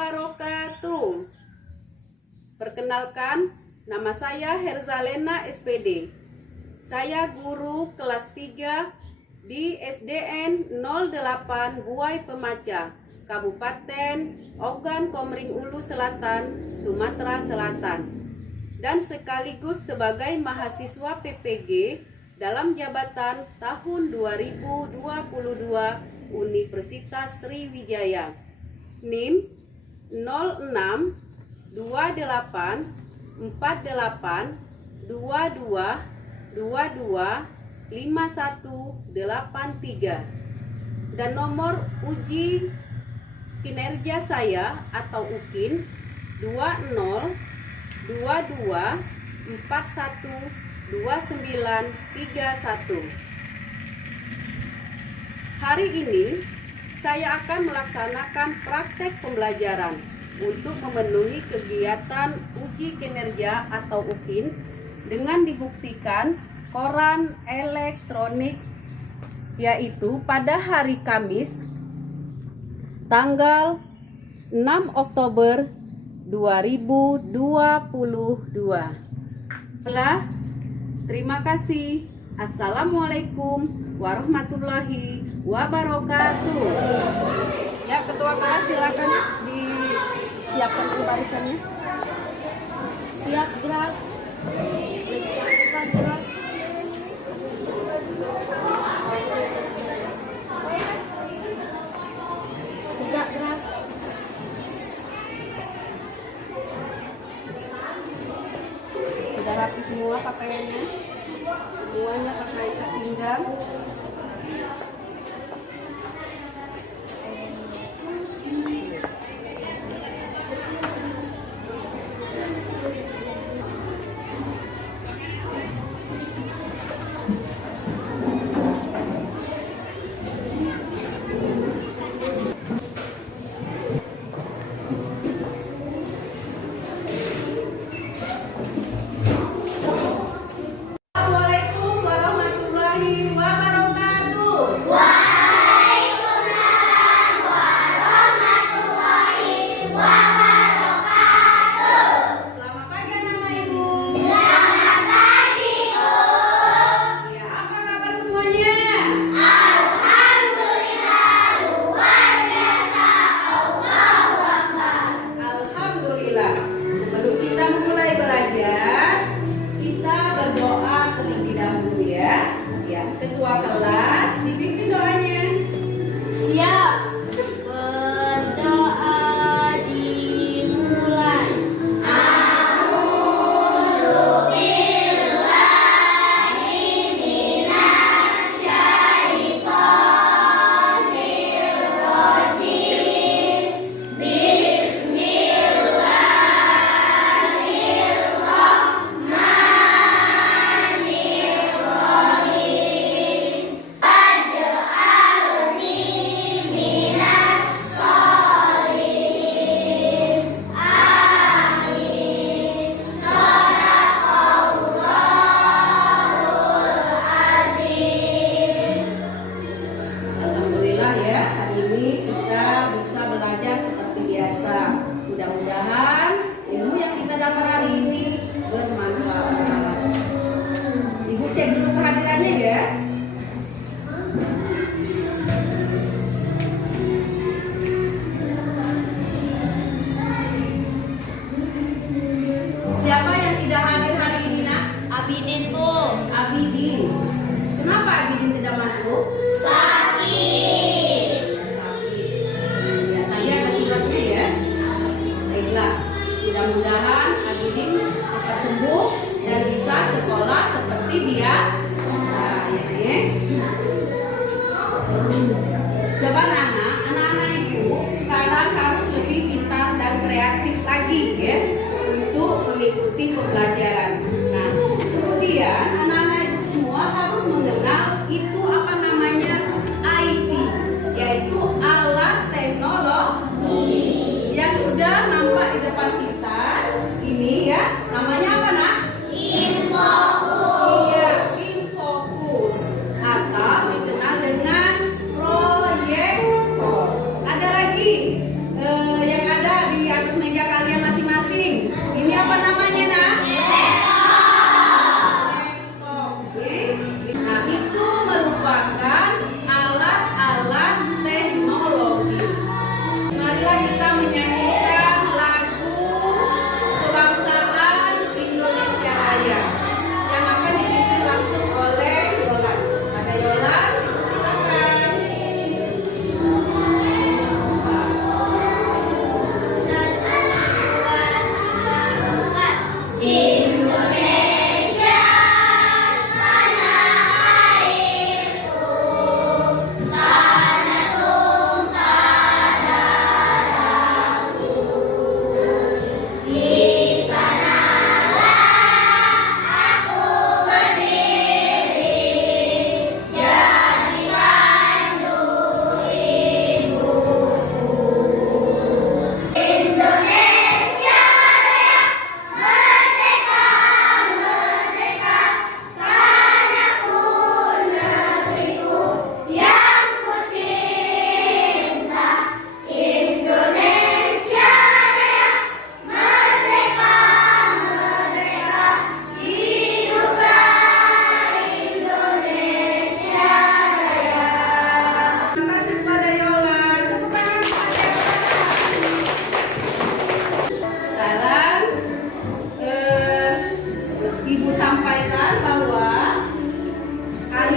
wabarakatuh. Perkenalkan, nama saya Herzalena SPD. Saya guru kelas 3 di SDN 08 Buai Pemaca, Kabupaten Ogan Komering Ulu Selatan, Sumatera Selatan, dan sekaligus sebagai mahasiswa PPG dalam jabatan tahun 2022 Universitas Sriwijaya. NIM 06 28 48 22 22 5183 dan nomor uji kinerja saya atau UKIN 20 22 41 2931. Hari ini saya akan melaksanakan praktek pembelajaran untuk memenuhi kegiatan uji kinerja atau UKIN dengan dibuktikan koran elektronik, yaitu pada hari Kamis tanggal 6 Oktober 2022. Terima kasih. Assalamualaikum warahmatullahi wabarakatuh. Ya, ketua kelas silakan disiapkan barisannya. Siap, gerak. Gerak. Gerak. Sudah rapi semua pakaiannya, semuanya pakai ikat pinggang. Ketua kelas dipimpin doanya. Siap. Berdoa dimulai. A'udzu billahi minasy syaithanir rajim. Alhamdulillah ya, hari ini kita bisa belajar seperti biasa. Mudah-mudahan ilmu yang kita dapat hari ini bermanfaat. Ibu cek dulu kehadirannya ya. Siapa yang tidak hadir hari ini, Nak? Abidin, Bu. Abidin. Kenapa Abidin tidak masuk? Sakit. Ya, tadi ada suratnya ya. Baiklah, mudah-mudahan Abidin cepat sembuh dan bisa sekolah seperti biasa. Ya. Coba Nana, anak-anak ibu sekarang harus lebih pintar dan kreatif lagi ya untuk mengikuti pembelajaran. Nah, kemudian anak-anak ibu semua harus mengenal itu apa namanya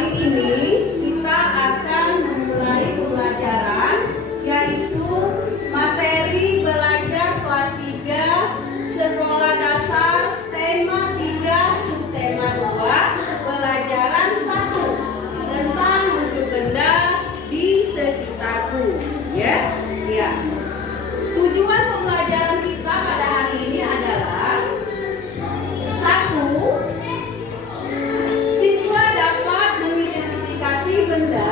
Hari ini kita akan memulai pembelajaran yaitu materi belajar kelas 3 sekolah dasar tema 3 subtema 2 pelajaran 1 tentang wujud benda di sekitarku. Ya. Tujuan pembelajaran kita pada hari ini adalah 1. Siswa dapat mengidentifikasi benda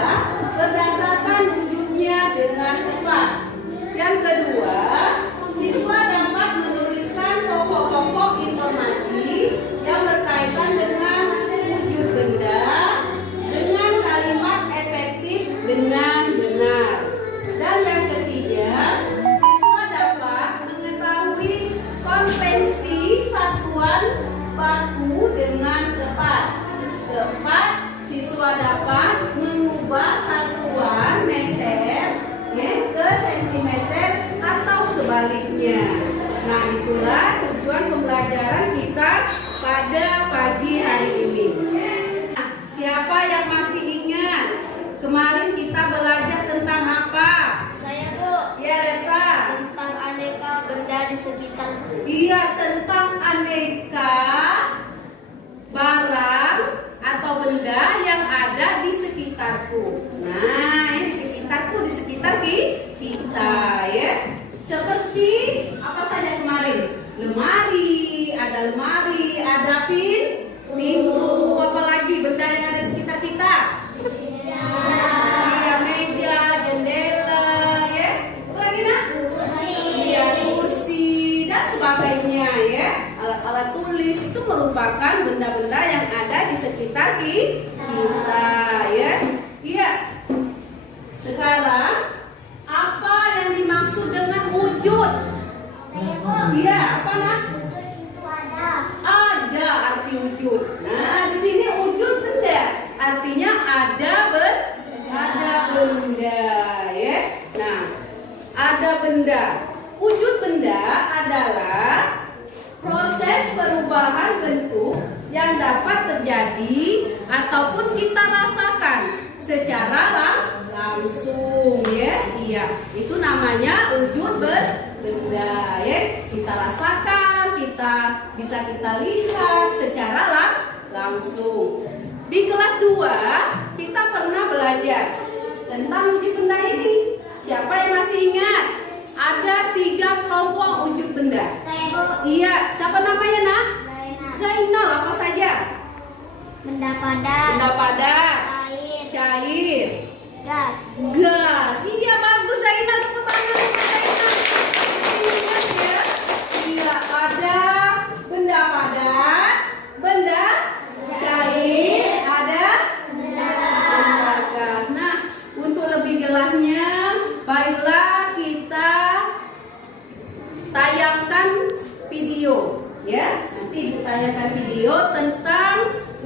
berdasarkan wujudnya dengan tepat. Yang kedua, siswa dapat menuliskan pokok-pokok informasi yang berkaitan dengan wujud benda dengan kalimat efektif dengan benar. Dan yang ketiga, siswa dapat mengetahui konvensi satuan baku dengan tepat. Keempat, siswa dapat mengubah satuan meter ke sentimeter atau sebaliknya. Nah, itulah tujuan pembelajaran kita pada pagi hari ini. Nah, siapa yang masih ingat kemarin kita belajar tentang apa? Saya, Bu. Ya, Reva. Tentang aneka benda di sekitarku. Iya, tentang aneka barang atau benda yang ada di sekitarku. Nah, di sekitar kita ya. Seperti apa saja kemarin? Lemari, ada pintu, apalagi benda yang ada di sekitar kita? Iya, meja, jendela, ya. Apalagi nak? Iya, kursi dan sebagainya ya. Alat-alat tulis itu merupakan benda-benda yang ada di sekitar kita ya. Iya. Sekarang apa yang dimaksud dengan wujud? Iya, apa nak? Ada arti wujud. Nah, di sini wujud benda. Artinya ada benda ya. Nah, ada benda. Wujud benda adalah proses perubahan bentuk yang dapat terjadi ataupun kita rasakan secara langsung ya. Iya, itu namanya wujud benda ya. Kita rasakan, bisa kita lihat secara langsung. Di kelas 2 kita pernah belajar tentang wujud benda ini. Siapa yang masih ingat? Ada 3 kelompok wujud benda. Saya, Bu. Iya, siapa namanya nak? Zainal, apa saja? Benda padat. Benda padat, Cair. cair, Gas. Iya, bagus Zainal, tepuk tangan untuk Zainal. Ingat ya? Iya, ada benda padat, benda cair, ada benda gas. Nah, untuk lebih jelasnya, baiklah kita tayangkan video ya. Nanti ditayangkan video tentang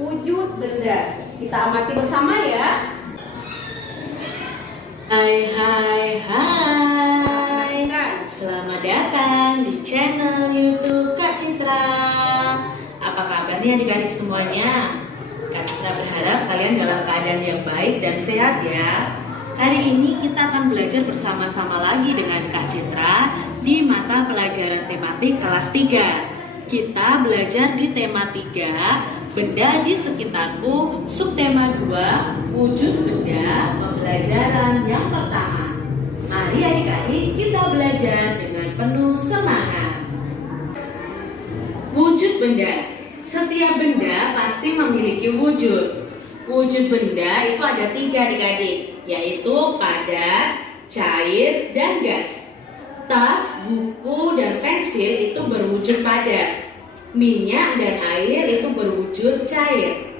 wujud benda. Kita amati bersama ya. Hai. Selamat datang di channel YouTube Kak Citra. Apa kabarnya adik-adik semuanya? Kak Citra berharap kalian dalam keadaan yang baik dan sehat ya. Hari ini kita akan belajar bersama-sama lagi dengan Kak Citra di mata pelajaran tematik kelas 3. Kita belajar di tema 3, benda di sekitarku, subtema 2, wujud benda, pembelajaran yang pertama. Mari adik-adik kita belajar dengan penuh semangat. Wujud benda. Setiap benda pasti memiliki wujud. Wujud benda itu ada 3 adik-adik, yaitu padat, cair, dan gas. Tas, buku, dan pensil itu berwujud padat. Minyak dan air itu berwujud cair.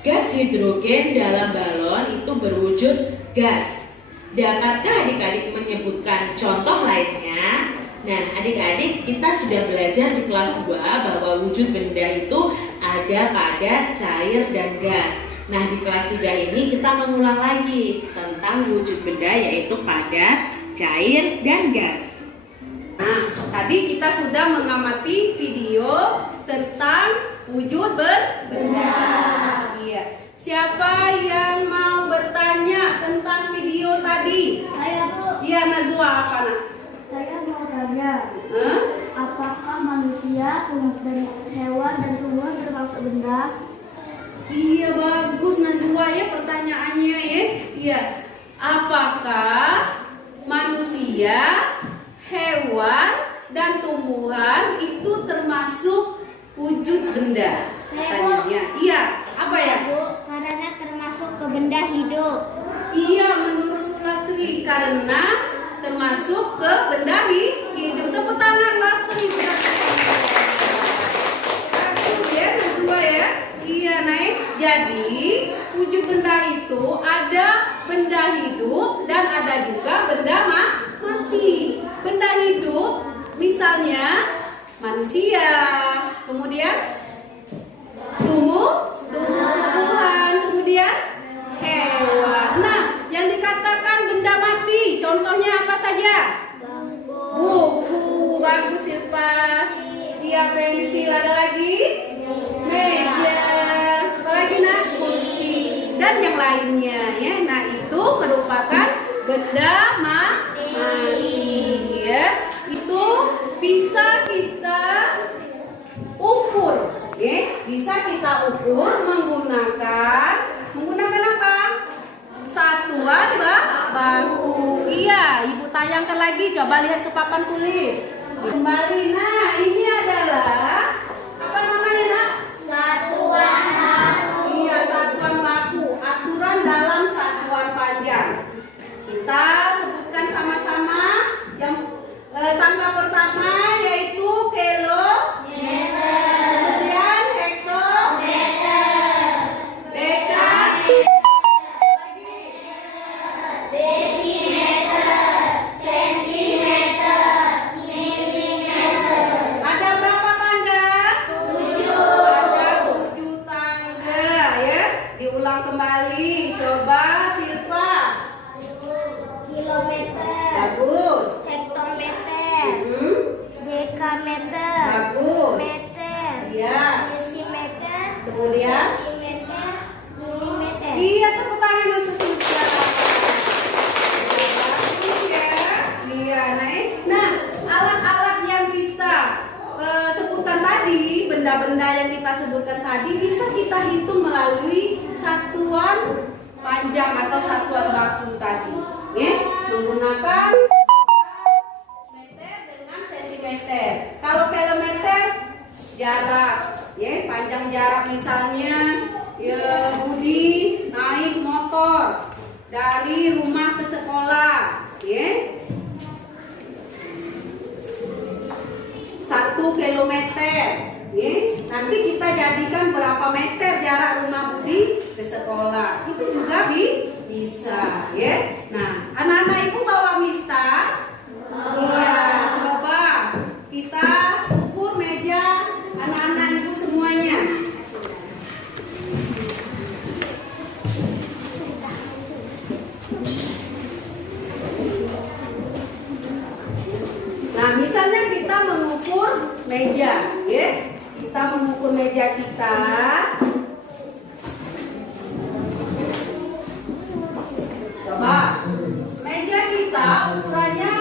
Gas hidrogen dalam balon itu berwujud gas. Dapatkah adik-adik menyebutkan contoh lainnya? Nah, adik-adik, kita sudah belajar di kelas 2 bahwa wujud benda itu ada padat, cair, dan gas. Nah, di kelas 3 ini kita mengulang lagi tentang wujud benda yaitu padat, cair, dan gas. Nah, tadi kita sudah mengamati video tentang wujud benda. Iya. Siapa yang benda. Apakah manusia, dan hewan dan tumbuhan termasuk benda? Iya, bagus Najwa ya pertanyaannya ya. Iya. Apakah manusia, hewan dan tumbuhan itu termasuk wujud benda? Pertanyaannya. Iya. Apa ya? Bu, karena termasuk ke benda hidup. Iya, menurut Lastri karena termasuk ke benda hidup. Tepuk tangan Lastri. Bagus ya, Najwa ya. Iya, naik. Jadi wujud benda itu ada benda hidup dan ada juga benda mati. Benda hidup misalnya manusia, kemudian tumbuhan, kemudian hewan. Nah, yang dikatakan benda mati, contohnya apa saja? Buku, bagus Silpa. Iya, pensil, ada lagi? Meja, apa lagi nak? Kursi, dan yang lainnya ya. Nah, itu merupakan benda mati ya. Itu bisa kita ukur. Bisa kita ukur menggunakan apa? Satuan baku. Iya, Ibu tayangkan lagi. Coba lihat ke papan tulis. Kembali. Nah, ini adalah apa namanya, Nak? Satuan baku. Iya, satuan baku. Aturan dalam satuan panjang. Kita sebutkan sama-sama. Yang tangga pertama yaitu kilometer. Kemudian hektometer. Dekat. Lagi. Desimeter, sentimeter, milimeter. Ada berapa tangga? 7. Ada 7 tangga ya. Diulang kembali. Coba Silva. Kilometer, Bagus. hektometer, Hmm, dekameter, bagus. meter, Iya. desimeter, Kemudian? sentimeter, milimeter. Iya, tepuk tangan untuk Silva. Bagus ya. Iya, naik. Nah, alat-alat yang kita sebutkan tadi, benda-benda yang kita sebutkan tadi bisa kita hitung melalui satuan panjang atau satuan baku tadi. Ya, menggunakan meter dengan sentimeter. Kalau kilometer jarak, ya, panjang jarak misalnya ya Budi naik motor dari rumah ke sekolah, ya. 1 kilometer, ya. Nanti kita jadikan berapa meter jarak rumah Budi ke sekolah. Itu juga bisa, ya. Nah, anak-anak ibu bawa mistar. Iya, coba kita ukur meja anak-anak ibu semuanya. Nah, misalnya kita mengukur meja, ya. Kita mengukur meja kita. Coba, meja kita ukurannya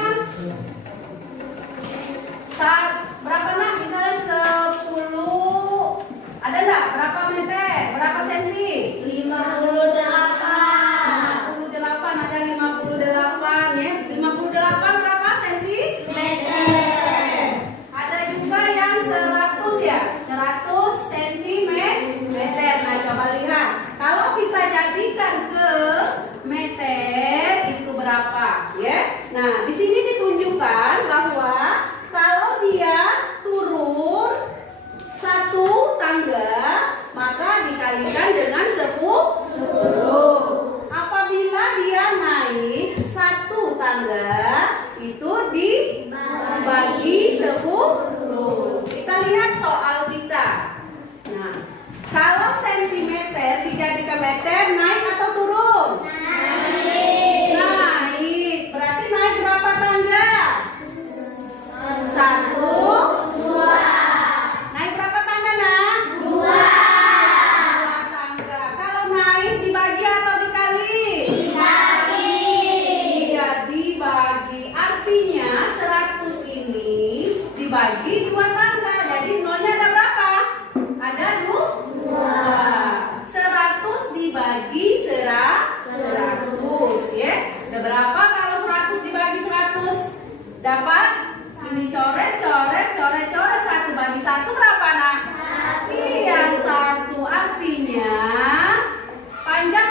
berapa nak? Misalnya 10, ada enggak? Berapa meter? Berapa senti? 58. 58, ada 58 ya. 58 berapa senti? Meter. Ada juga yang 100 ya. 100 sentimeter.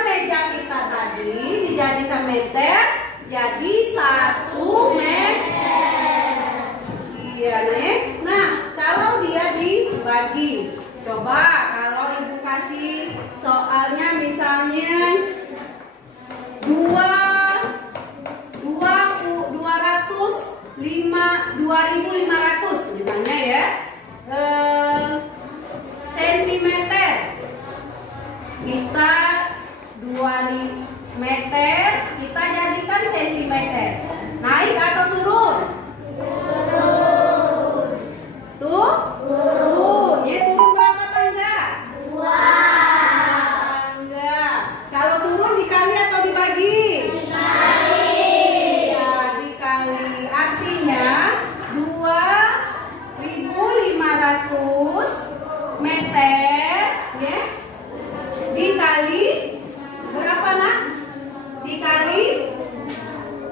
meja kita tadi dijadikan meter jadi 1 meter. Iya, Nek. Nah, kalau dia dibagi, coba kalau Ibu kasih soalnya misalnya 2.500 misalnya ya, sentimeter. Kita 2 meter kita jadikan sentimeter. Naik atau turun? Tuh? Turun. Ya, turun berapa tangga? 2 tangga. Kalau turun dikali atau dibagi? Dikali. Ya, dikali. Artinya 2.500 meter ya, dikali berapa nak? Dikali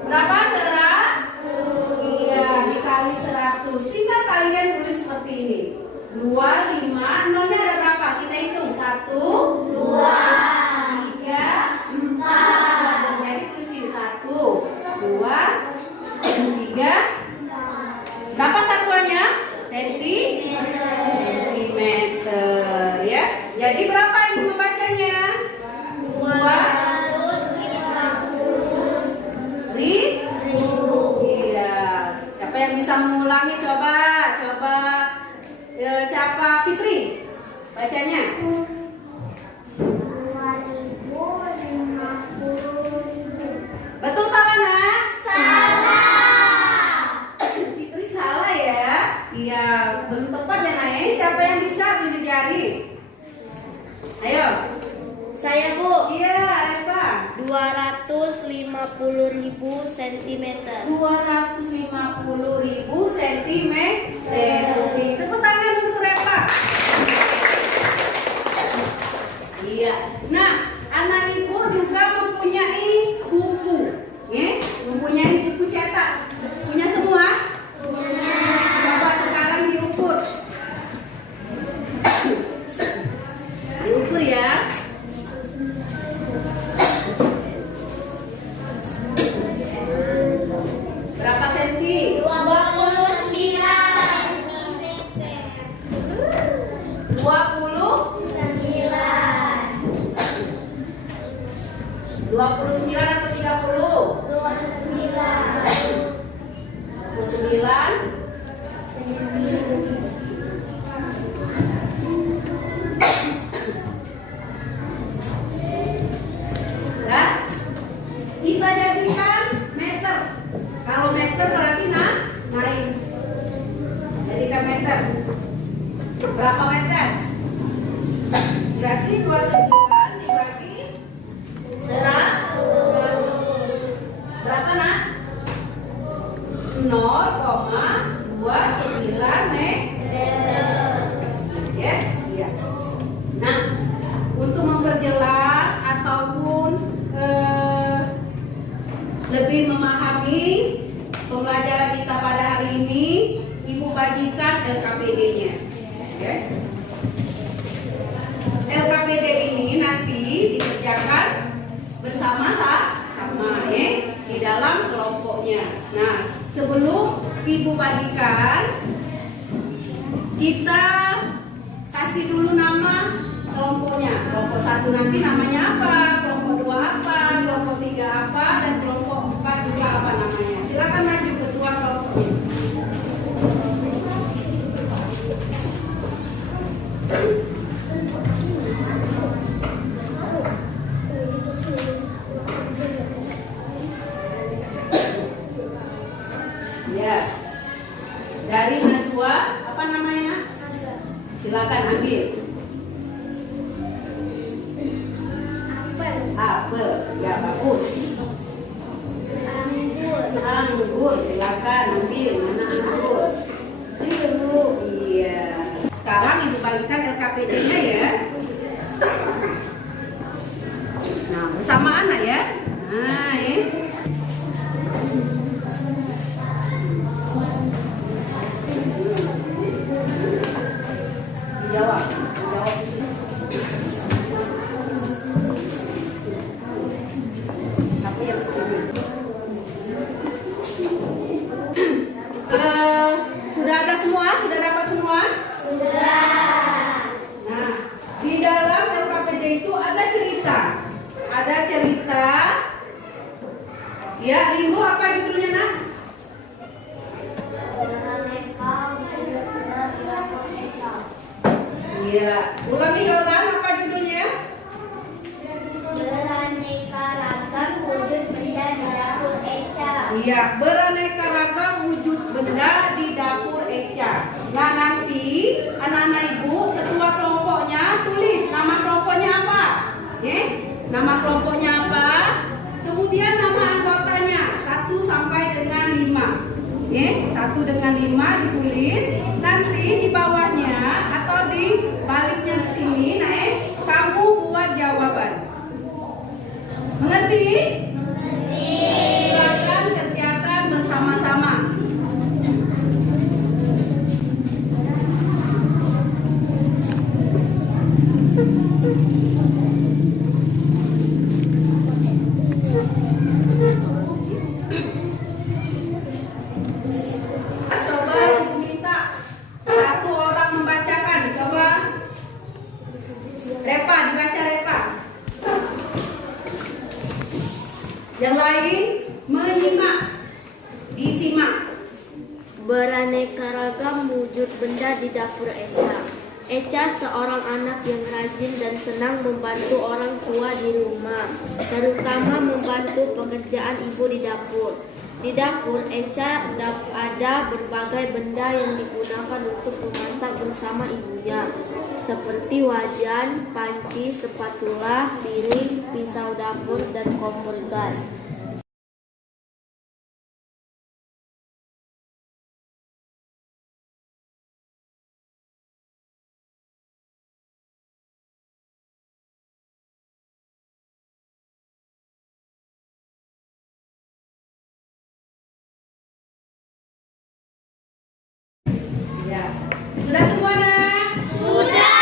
berapa? 100. Iya, dikali 100. Tinggal kalian tulis seperti ini. 25, nolnya ada berapa? Kita hitung. 1, 2, 3, 4. Jadi tulis ini 1, 2, 3. Berapa satuannya? Sentimeter ya. Jadi berapa ini membacanya? 250 ribu. Iya. Siapa yang bisa mengulangi? Coba. Siapa? Fitri. Bacanya. 2.050. Betul salah nak? Salah. Fitri salah ya. Iya, belum tepat ya nak. Siapa yang bisa tunjuk jari? Ayo. Saya Bu. Iya, Eva. 250.000 cm. 250.000 sentimeter. Tepuk tangan untuk Reva. Iya. Nah, anak ibu juga mempunyai buku, ya? Mempunyai buku cetak. Punya semua? Punya. Coba sekarang diukur. Diukur ya. Berapa senti? 29 cm. 29 atau 30? 29 nah, kita jadikan meter. Kalau meter berarti naik. Jadikan meter. Berapa meter? Berarti 29 dibagi 100. Berapa nak? 0,29 meter. Ya, iya. Nah, untuk memperjelas ataupun lebih memahami pembelajaran kita pada hari ini, Ibu bagikan LKPD-nya. Ya. LKPD ini nanti dikerjakan bersama-sama di dalam kelompoknya. Nah, sebelum Ibu bagikan, kita kasih dulu nama kelompoknya. Kelompok 1 nanti namanya apa? Kelompok 2 apa? Kelompok 3 apa? Dan kelompok 4 juga apa namanya? Silakan maju ketua kelompoknya. Ya. Dari Najwa, apa namanya? Silakan ambil. Apel. Ya, bagus. Anggur, silakan ambil. Mana anggur? Jeruk. Iya. Sekarang Ibu bagikan LKPD-nya ya. Nah, bersama anak ya. Nah, Dijawab di sini. Sudah ada semua? Sudah dapat semua? Sudah. Nah, di dalam LKPD itu ada cerita. Ada cerita. Ya, Ringo apa judulnya, Nak? Beraneka wujud benda di dapur Eca. Iya. Ulangi Yolan, apa judulnya? Beraneka ragam wujud benda di dapur Eca. Iya, beraneka ragam wujud benda di dapur Eca. Nah, nanti anak-anak ibu, ketua kelompoknya tulis nama kelompoknya apa? Ya, nama kelompoknya apa? Kemudian nama anggotanya 1 sampai dengan 5. Ya, 1 dengan 5 ditulis. Nanti di bawahnya atau di baliknya di sini, kamu buat jawaban. Mengerti? Silakan kerjakan bersama-sama. Coba ibu minta 1 orang membacakan. Coba Repa, dibaca Repa. Yang lain menyimak, disimak. Beraneka ragam wujud benda di dapur Eca. Eca seorang anak yang rajin dan senang membantu orang tua di rumah, terutama membantu pekerjaan ibu di dapur. Di dapur Eca ada berbagai benda yang digunakan untuk memasak bersama ibunya, seperti wajan, panci, spatula, piring, pisau dapur, dan kompor gas. Ya. Sudah semua, Nak? Sudah.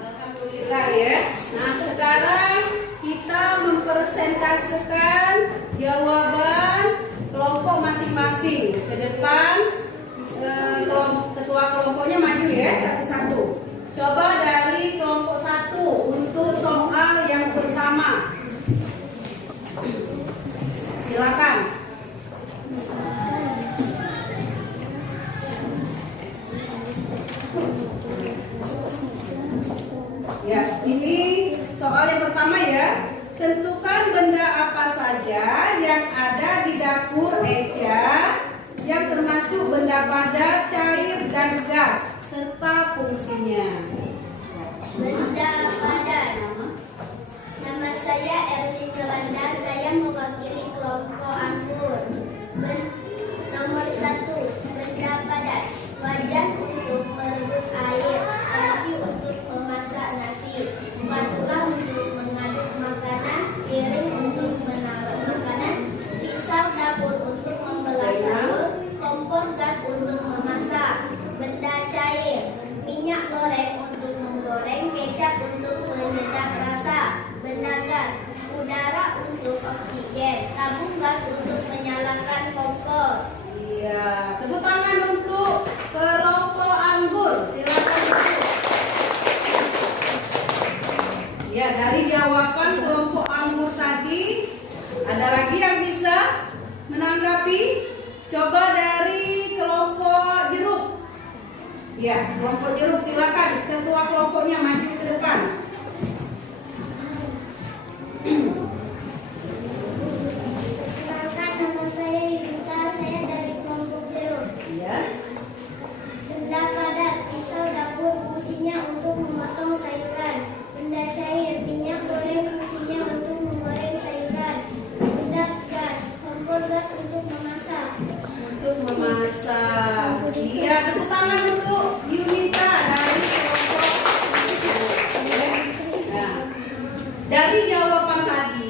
Alhamdulillah ya. Nah, sekarang kita mempresentasikan jawaban kelompok masing-masing. Ke depan ketua kelompoknya maju ya, satu-satu. Coba dari kelompok 1 untuk soal yang pertama. Silakan. Ya, ini soal yang pertama ya. Tentukan benda apa saja yang ada di dapur Eca yang termasuk benda padat, cair, dan gas serta fungsinya. Benda padat. Nama saya Erlin Yolanda. Saya mewakili kelompok anggur. Nomor 1, benda padat. Wajan untuk merebus air, panci untuk memasak nasi, spatula untuk mengaduk makanan, piring untuk menaruh makanan, pisau dapur untuk membelah sayur, kompor gas untuk memasak. Benda cair. Minyak goreng untuk menggoreng, kecap untuk menyedap rasa. Benda gas. Udara untuk oksigen, tabung gas untuk menyalakan kompor. Iya, tepuk tangan untuk kelompok anggur. Silakan duduk. Ya, dari jawaban kelompok anggur tadi, ada lagi yang bisa menanggapi? Coba dari kelompok jeruk. Ya, kelompok jeruk silakan. Ketua kelompoknya maju ke depan. Perkenalkan, nama saya Yunita, saya dari kelompok jeruk. Ya. Benda padat, pisau dapur fungsinya untuk memotong sayuran. Benda cair, minyak goreng fungsinya untuk menggoreng sayuran. Benda gas, kompor gas untuk memasak. Untuk memasak. Iya, tepuk tangan untuk Yunita dari kelompok. Nah, dari jawaban tadi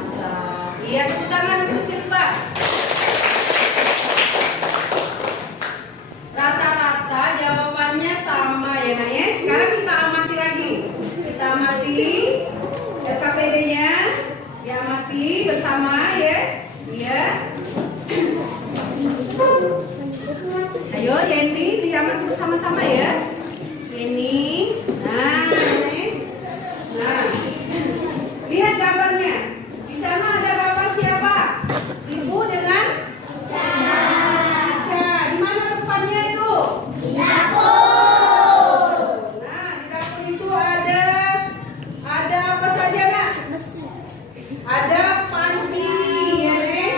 masak. Iya, tepuk tangan untuk Silva. Rata-rata jawabannya sama ya Nak ya. Sekarang kita amati lagi. Kita amati LKPD-nya. Diamati bersama ya. Iya. Ayo Yeni, diamati bersama-sama ya. Yeni. Nah, ini. Nah. Lihat gambarnya. Di sana ada gambar siapa? Ibu dengan Ica. Di mana tempatnya itu? Di dapur. Nah, di dapur itu ada apa saja Nak? Ada panci, ya Nek?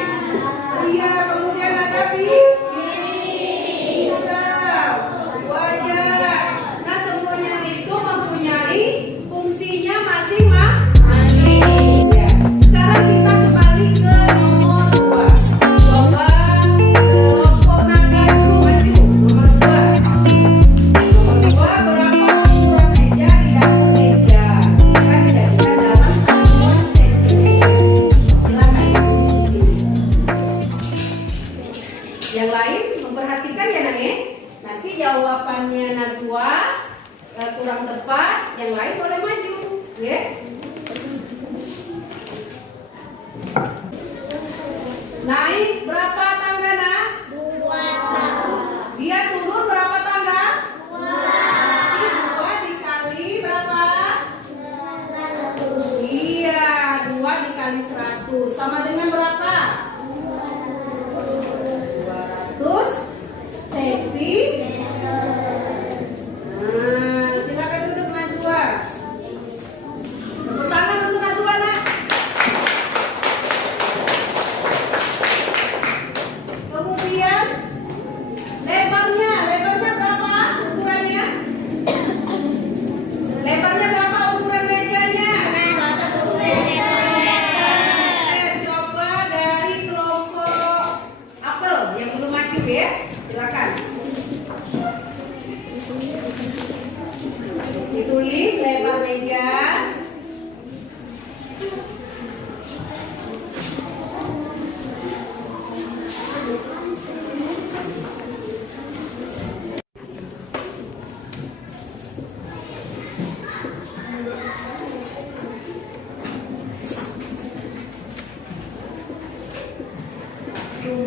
Iya, kemudian ada pisau, wajan. Nah, semuanya itu mempunyai fungsinya masing-masing. Ya. Sekarang kita kembali ke nomor 2. Coba kelompok naga dulu maju. Nomor 2. Nomor 2, berapa ukuran meja di dapur meja? Kita dijadikan dalam satuan sentimeter. Silakan diskusi. Yang lain memperhatikan ya Nak ya. Nanti jawabannya Najwa kurang tepat, yang lain boleh maju, ya. Naik berapa tangga Nak? 2 tangga. Dia turun berapa tangga? 2 dikali berapa? 100. Iya, 2 dikali 100 sama dengan berapa? 200 cm. Nah, silakan duduk Najwa. Tepuk tangan untuk Najwa Nak. Kemudian lebarnya berapa ukurannya? Lebarnya berapa ukuran mejanya? 1 cm. Coba dari kelompok apel yang belum maju ya, silakan. Ditulis lebar meja.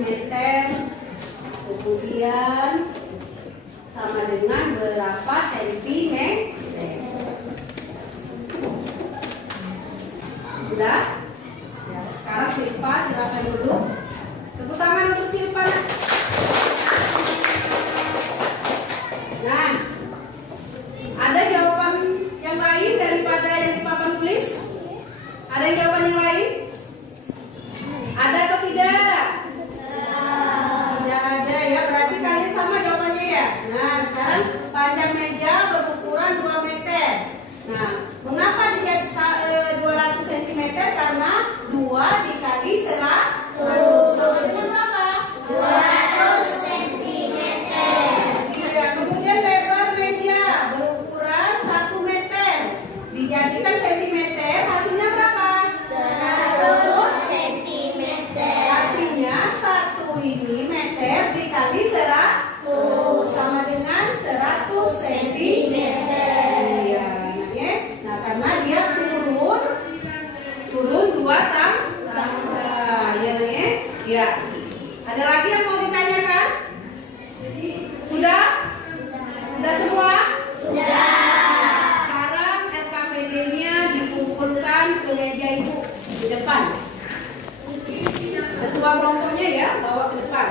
Meter, kemudian sama dengan berapa sentimeter? Sudah? Ya, sekarang Silva silakan duduk. Tepuk tangan untuk Silva Nak. Nah, ada jawaban yang lain daripada yang di papan tulis? Ada yang jawaban yang lain? Ada atau tidak? Tidak ada ya, berarti kalian sama jawabannya ya. Nah, sekarang panjang meja berukuran 2 meter. Nah, mengapa dia 200 cm? Karena 2 dikali 100. Sama dengan berapa? 200 cm. Iya, kemudian lebar meja berukuran 1 meter. Dijadikan centimeter, hasilnya berapa? 100 cm. Artinya 1 ini meter dikali 100 sama dengan 100 cm. Iya, ya. Nah, karena dia turun 2 tangga. Ya, ya. Ya. Ada lagi yang mau ditanyakan? Sudah? Sudah semua? Sudah. Sekarang LKPD-nya dikumpulkan ke meja Ibu di depan. Ketua kelompoknya ya, bawa ke depan.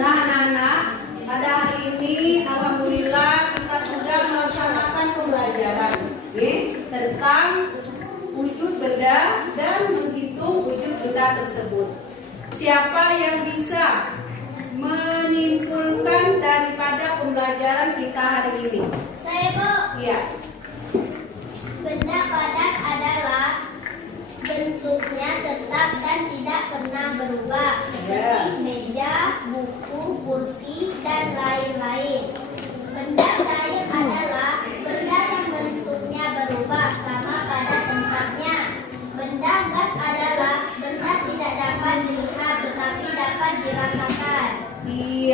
Nah, anak-anak, pada hari ini alhamdulillah kita sudah melaksanakan pembelajaran tentang wujud benda dan menghitung wujud benda tersebut. Siapa yang bisa menyimpulkan daripada pembelajaran kita hari ini? Saya, Bu. Iya. Benda padat adalah benda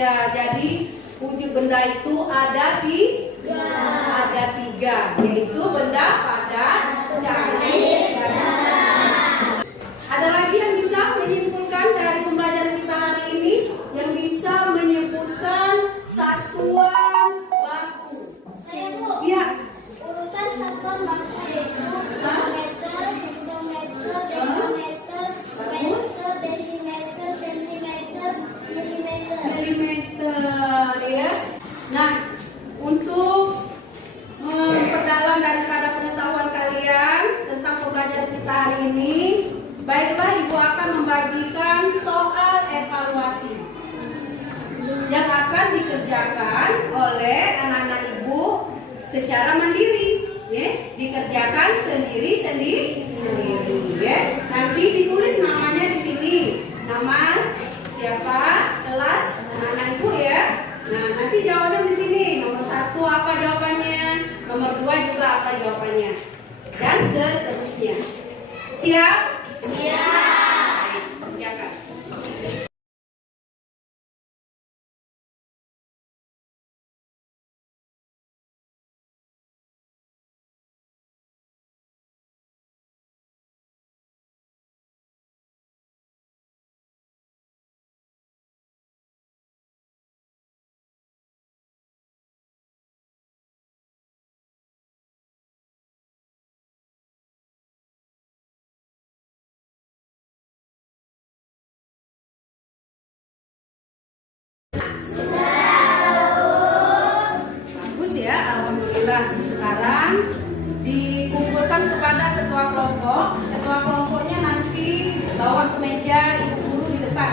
Ya, jadi wujud benda itu ada tiga, yaitu benda padat, cair, dan gas. Ada lagi yang bisa menyimpulkan dari pembelajaran kita hari ini, yang bisa menyebutkan satuan waktu. Saya Bu, Ya, urutan satuan waktu yaitu meter, hektometer, dekimeter, meter, desimeter, sentimeter, milimeter. milimeter ya. Nah, untuk memperdalam daripada pengetahuan kalian tentang pembelajaran kita hari ini, baiklah Ibu akan membagikan soal evaluasi yang akan dikerjakan oleh anak-anak Ibu secara mandiri, ya, dikerjakan sendiri ya. Nanti ditulis namanya di sini, nama siapa, kelas anak-anak Ibu ya. Nah, nanti jawabannya di sini. Nomor 1 apa jawabannya, nomor 2 juga apa jawabannya, dan seterusnya. Siap? Siap. Baik, kerjakan. Bagus ya, alhamdulillah. Sekarang dikumpulkan kepada ketua kelompok. Ketua kelompoknya nanti bawa ke meja ibu guru di depan.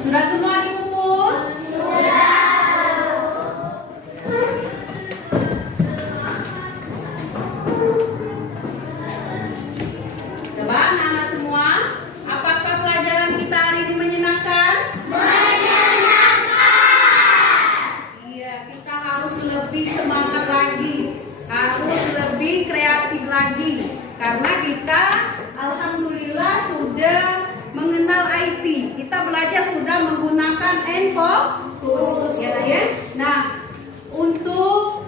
Sudah semua dikumpul? Coba anak-anak semua, apakah pelajaran kita hari ini menyenangkan? Iya, kita harus lebih semangat lagi, harus lebih kreatif lagi, karena kita alhamdulillah sudah mengenal IT. Kita belajar sudah menggunakan Enfocus, ya. Nah, untuk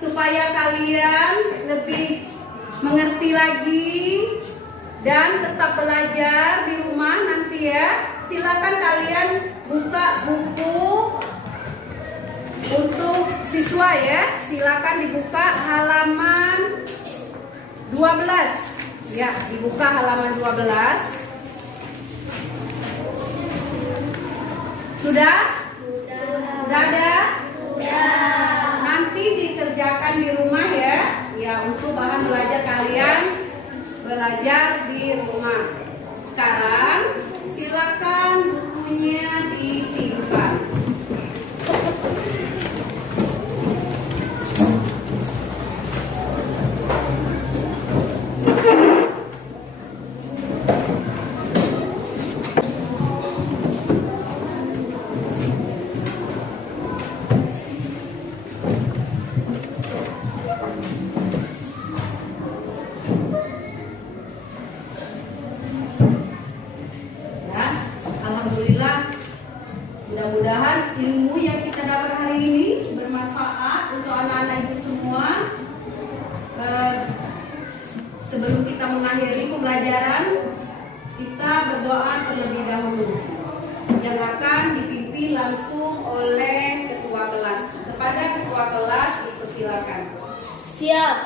supaya kalian lebih mengerti lagi dan tetap belajar di rumah nanti ya, silakan kalian buka buku untuk siswa ya, silakan dibuka halaman 12 ya, dibuka halaman 12. Sudah? Sudah ada? Nanti dikerjakan di rumah ya, ya, untuk bahan belajar kalian belajar di rumah. Sekarang silakan bukunya disimpan. Ya, alhamdulillah. Mudah-mudahan ilmu yang kita dapat hari ini bermanfaat untuk anak-anak ibu semua. Sebelum kita mengakhiri pembelajaran, kita berdoa terlebih dahulu yang akan dipimpin langsung oleh ketua kelas. Kepada ketua kelas dipersilakan. Siap.